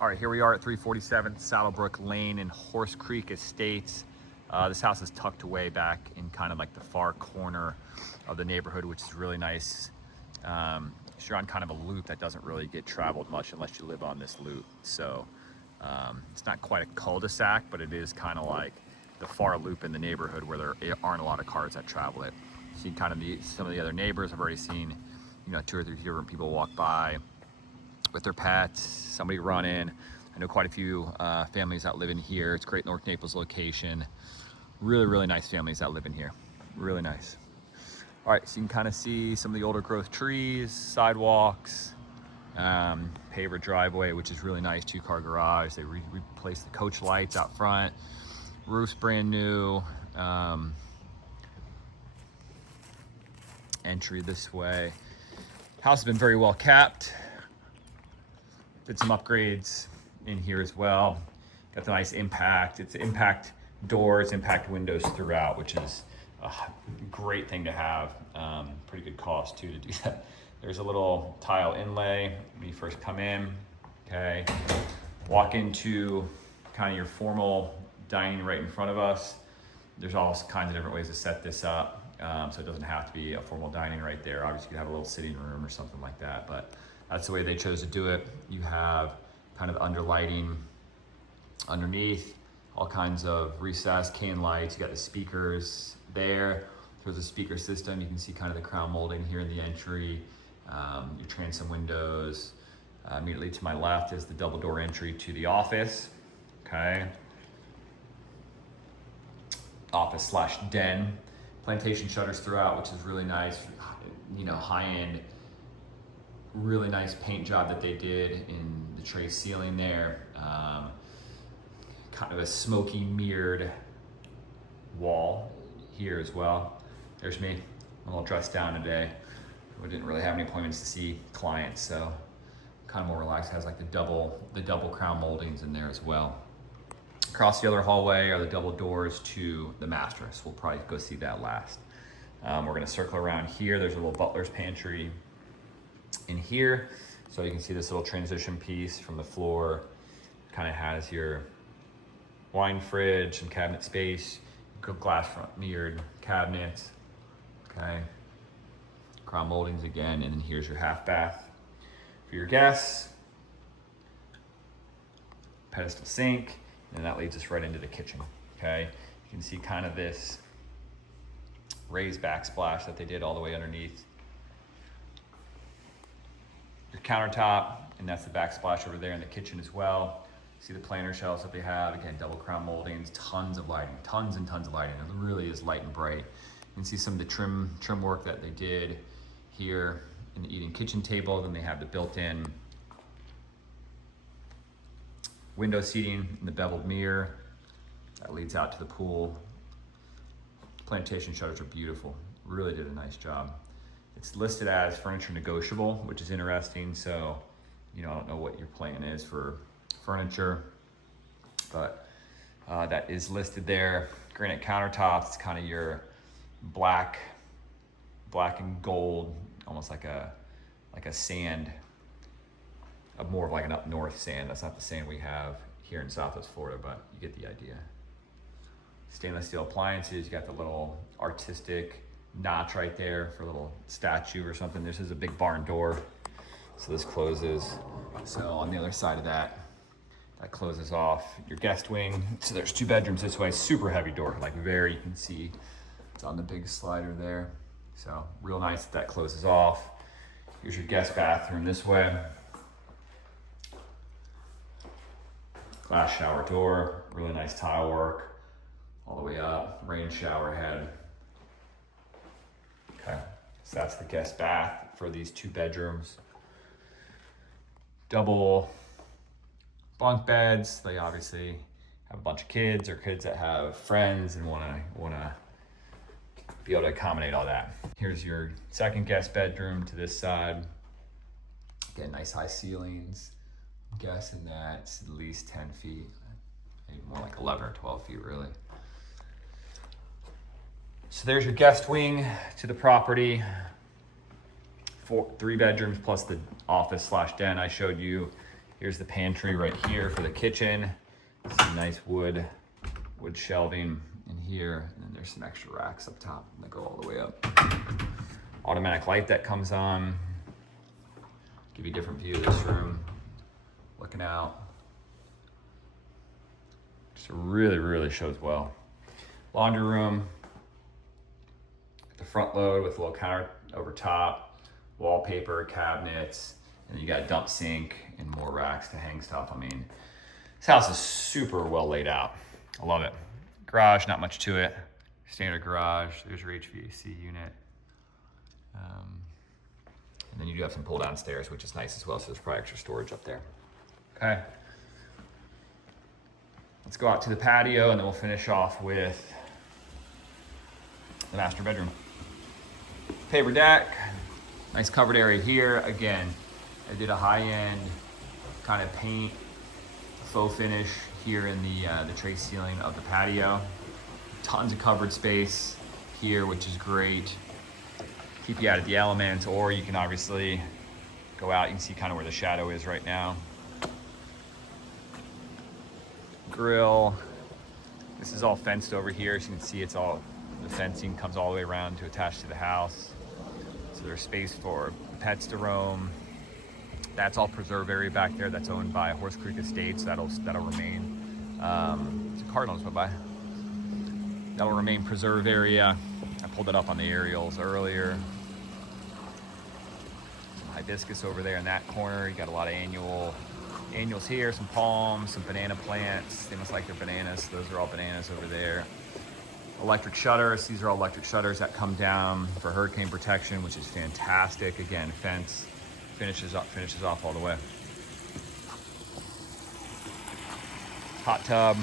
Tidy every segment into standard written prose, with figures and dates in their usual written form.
All right, here we are at 347 Saddlebrook Lane in Horse Creek Estates. This house is tucked away back in kind of like the far corner of the neighborhood, which is really nice. You're on kind of a loop that doesn't really get traveled much unless you live on this loop. So it's not quite a cul-de-sac, but it is kind of like the far loop in the neighborhood where there aren't a lot of cars that travel it. See kind of some of the other neighbors. I've already seen, 2 or 3 different people walk by with their pets, somebody run in. I know quite a few families that live in here. It's great North Naples location. Really, really nice families that live in here. Really nice. All right, so you can kind of see some of the older growth trees, sidewalks, paver driveway, which is really nice, 2-car garage. They replaced the coach lights out front. Roof's brand new. Entry this way. House has been very well kept. Did some upgrades in here as well. Got the nice impact. It's impact doors, impact windows throughout, which is a great thing to have. Pretty good cost too to do that. There's a little tile inlay when you first come in. Okay, walk into kind of your formal dining right in front of us. There's all kinds of different ways to set this up. So it doesn't have to be a formal dining right there. Obviously you could have a little sitting room or something like that, but that's the way they chose to do it. You have kind of under lighting underneath, all kinds of recessed can lights. You got the speakers there. There's a speaker system. You can see kind of the crown molding here in the entry. Your transom windows. Immediately to my left is the double door entry to the office. Okay. Office / den. Plantation shutters throughout, which is really nice. High end. Really nice paint job that they did in the tray ceiling there. Kind of a smoky mirrored wall here as well. There's me, I'm a little dressed down today. We didn't really have any appointments to see clients, so kind of more relaxed. Has like the double crown moldings in there as well. Across the other hallway are the double doors to the master, so we'll probably go see that last. We're gonna circle around here. There's a little butler's pantry in here. So you can see this little transition piece from the floor. Kind of has your wine fridge, some cabinet space, good glass front mirrored cabinets. Okay. Crown moldings again, and then here's your half bath for your guests. Pedestal sink, and that leads us right into the kitchen. Okay. You can see kind of this raised backsplash that they did all the way underneath your countertop, and that's the backsplash over there in the kitchen as well. See the planter shelves that they have. Again, double crown moldings, tons of lighting, tons and tons of lighting. It really is light and bright. You can see some of the trim work that they did here in the eating kitchen table. Then they have the built-in window seating and the beveled mirror that leads out to the pool. Plantation shutters are beautiful. Really did a nice job. It's listed as furniture negotiable, which is interesting. So, I don't know what your plan is for furniture, but that is listed there. Granite countertops, it's kind of your black and gold, almost like a sand, more of like an up north sand. That's not the sand we have here in Southwest Florida, but you get the idea. Stainless steel appliances. You got the little artistic notch right there for a little statue or something. This is a big barn door, so this closes. So on the other side of that closes off your guest wing. So there's 2 bedrooms this way. Super heavy door, you can see it's on the big slider there. So real nice that closes off. Here's your guest bathroom this way. Glass shower door, really nice tile work all the way up. Rain shower head. Okay, so that's the guest bath for these 2 bedrooms. Double bunk beds. They obviously have a bunch of kids or kids that have friends and wanna be able to accommodate all that. Here's your second guest bedroom to this side. Again, nice high ceilings. I'm guessing that's at least 10 feet, maybe more like 11 or 12 feet really. So there's your guest wing to the property. 3 bedrooms plus the office / den I showed you. Here's the pantry right here for the kitchen. Some nice wood shelving in here. And then there's some extra racks up top that go all the way up. Automatic light that comes on. Give you a different view of this room. Looking out. Just really shows well. Laundry room. The front load with a little counter over top. Wallpaper, cabinets. And then you got a dump sink and more racks to hang stuff. I mean, this house is super well laid out. I love it. Garage, not much to it. Standard garage. There's your HVAC unit. And then you do have some pull down stairs, which is nice as well. So there's probably extra storage up there. Okay. Let's go out to the patio and then we'll finish off with the master bedroom. Paper deck, nice covered area here. Again, I did a high-end kind of paint faux finish here in the tray ceiling of the patio. Tons of covered space here, which is great. Keep you out of the elements, or you can obviously go out. You can see kind of where the shadow is right now. Grill. This is all fenced over here, so you can see it's all, the fencing comes all the way around to attach to the house. So there's space for pets to roam. That's all preserve area back there. That's owned by Horse Creek Estates. That'll remain. It's a cardinals went by. That'll remain preserve area. I pulled it up on the aerials earlier. Some hibiscus over there in that corner. You got a lot of annuals here, some palms, some banana plants. They must like their bananas. Those are all bananas over there. Electric shutters. These are all electric shutters that come down for hurricane protection, which is fantastic. Again, fence finishes off all the way. Hot tub.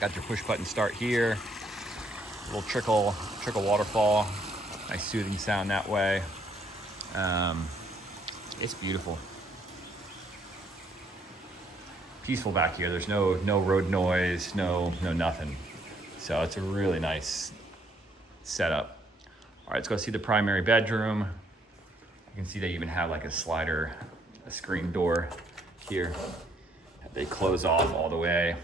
Got your push button start here. A little trickle waterfall. Nice soothing sound that way. It's beautiful. Peaceful back here. There's no road noise, no nothing. So it's a really nice setup. All right, let's go see the primary bedroom. You can see they even have like a slider, a screen door here. They close off all the way.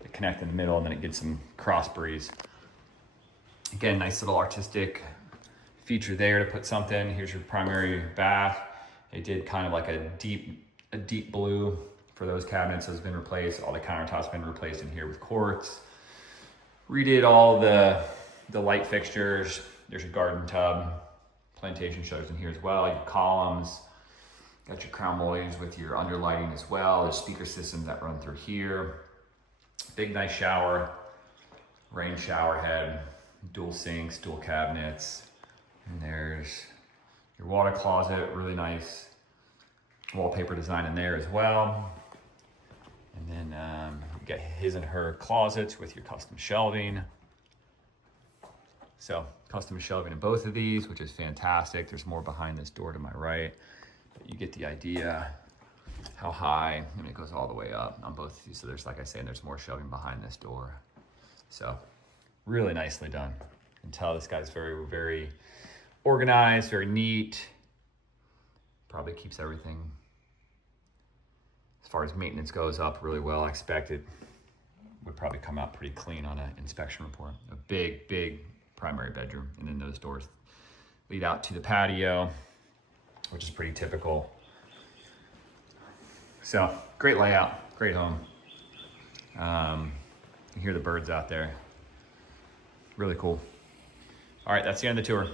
They connect in the middle, and then it gets some cross breeze. Again, nice little artistic feature there to put something. Here's your primary bath. They did kind of like a deep blue for those cabinets. Has been replaced. All the countertops been replaced in here with quartz. Redid all the light fixtures. There's your garden tub. Plantation shutters in here as well. Your columns. Got your crown mullions with your underlighting as well. There's speaker systems that run through here. Big nice shower. Rain shower head. Dual sinks, dual cabinets. And there's your water closet. Really nice wallpaper design in there as well. And then you got his and her closets with your custom shelving. So custom shelving in both of these, which is fantastic. There's more behind this door to my right. But you get the idea how high, and it goes all the way up on both of these. So there's, like I say, there's more shelving behind this door. So really nicely done. You can tell this guy's very organized, very neat. Probably keeps everything, as far as maintenance goes, up really well. I expect it would probably come out pretty clean on an inspection report. A big primary bedroom, and then those doors lead out to the patio, which is pretty typical. So great layout, great home. You hear the birds out there. Really cool. All right, that's the end of the tour.